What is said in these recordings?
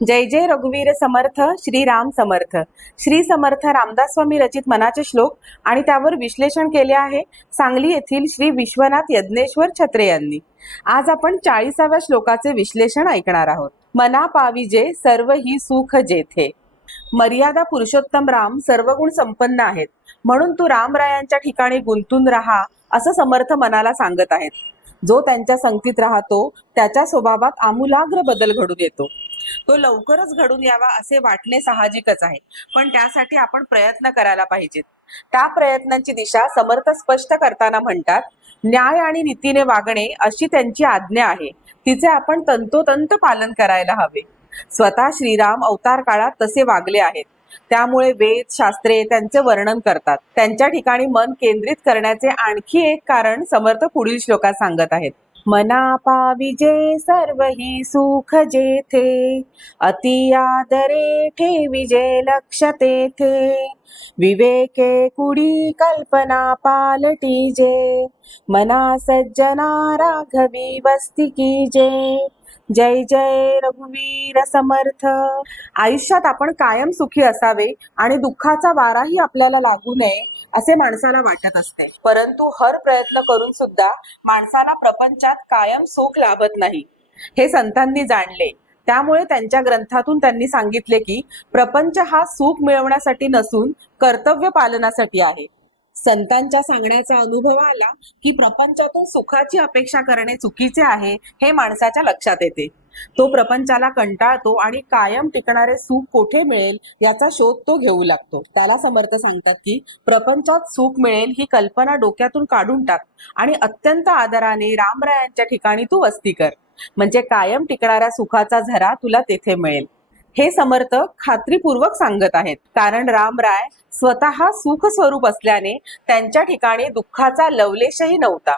जय जय रघुवीर समर्थ श्री राम समर्थ. श्री समर्थ रामदास स्वामी रचित मनाचे श्लोक आणि त्यावर विश्लेषण केले आहे सांगली येथील श्री विश्वनाथ यज्ञेश्वर छत्रे यांनी. आज आपण 40व्या श्लोकाचे विश्लेषण ऐकणार आहोत. मना पाविजे सर्व ही सुख जेथे. मर्यादा पुरुषोत्तम राम सर्वगुण संपन्न आहेत, म्हणून तू रामरायांच्या ठिकाणी गुंतून राहा असं समर्थ मनाला सांगत आहेत. जो त्यांच्या संगतीत राहतो त्याच्या स्वभावात आमूलाग्र बदल घडून येतो. तो लवकरच घडून यावा असे वाटणे साहजिकच आहे, पण त्यासाठी आपण प्रयत्न करायला पाहिजेत. त्या प्रयत्नांची दिशा समर्थ स्पष्ट करताना म्हणतात, न्याय आणि नीतीने वागणे अशी त्यांची आज्ञा आहे, तिचे आपण तंतोतंत पालन करायला हवे. स्वतः श्रीराम अवतार काळात तसे वागले आहेत, त्यामुळे वेद शास्त्रे त्यांचे वर्णन करतात. त्यांच्या ठिकाणी मन केंद्रित करण्याचे आणखी एक कारण समर्थ पुढील श्लोकात सांगत आहेत. मना पाविजे सर्व ही सुख जेथे, अति आदरे ठेविजे लक्ष तेथे. विवेके कुडी कल्पना पालटीजे, मना सज्जना राघवी वस्ती कीजे. जय जय रघुवीर समर्थ. आयुष्यात आपण कायम सुखी असावे आणि दुःखाचा वाराही आपल्याला लागू नये असे माणसाला वाटत असते, परंतु हर प्रयत्न करून सुद्धा माणसाला प्रपंचात कायम सुख लाभत नाही, हे संतांनी जाणले. त्यामुळे त्यांच्या ग्रंथातून त्यांनी सांगितले की प्रपंच हा सुख मिळवण्यासाठी नसून कर्तव्य पालनासाठी आहे. संतांच्या सांगण्याचा अनुभव आला की प्रपंचातून सुखाची अपेक्षा करणे चुकीचे आहे हे माणसाच्या लक्षात येते. तो प्रपंचाला कंटाळतो आणि कायम टिकणारे सुख कोठे मिळेल याचा शोध तो घेऊ लागतो. त्याला समर्थ सांगतात की प्रपंचात सुख मिळेल ही कल्पना डोक्यातून काढून टाक आणि अत्यंत आदराने रामरायांच्या ठिकाणी तू वस्ती कर, म्हणजे कायम टिकणाऱ्या सुखाचा झरा तुला तेथे मिळेल. हे समर्थ खात्रीपूर्वक सांगत आहेत, कारण रामराय स्वतः सुख स्वरूप असल्याने त्यांच्या ठिकाणी दुःखाचा लवलेशही नव्हता.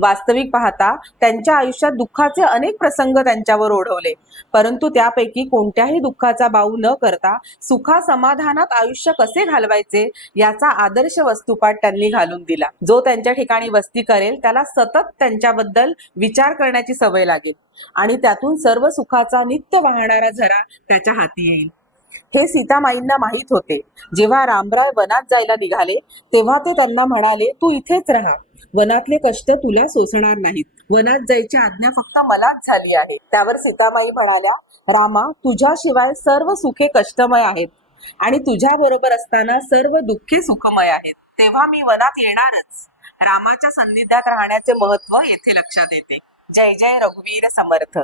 वास्तविक पाहता त्यांच्या आयुष्यात दुःखाचे अनेक प्रसंग त्यांच्यावर ओढवले, परंतु त्यापैकी कोणत्याही दुःखाचा बाऊ न करता सुखा समाधानात आयुष्य कसे घालवायचे याचा आदर्श वस्तुपाठ त्यांनी घालून दिला. जो त्यांच्या ठिकाणी वस्ती करेल त्याला सतत त्यांच्याबद्दल विचार करण्याची सवय लागेल आणि त्यातून सर्व सुखाचा नित्य वाहणारा झरा त्याच्या हाती येईल. हे सीतामाईंना माहीत होते. जेव्हा रामराय वनात जायला निघाले तेव्हा ते त्यांना म्हणाले, तू इथेच राहा, वनातले कष्ट तुला सोसणार नाहीत. वनात जायची आज्ञा फक्त मलाच झाली आहे. त्यावर सीतामाई म्हणाल्या, रामा, तुझ्याशिवाय सर्व सुखे कष्टमय आहेत आणि तुझ्या बरोबर असताना सर्व दुःखे सुखमय आहेत, तेव्हा मी वनात येणारच. रामाच्या सान्निध्यात राहण्याचे महत्व येथे लक्षात येते. जय जय रघुवीर समर्थ.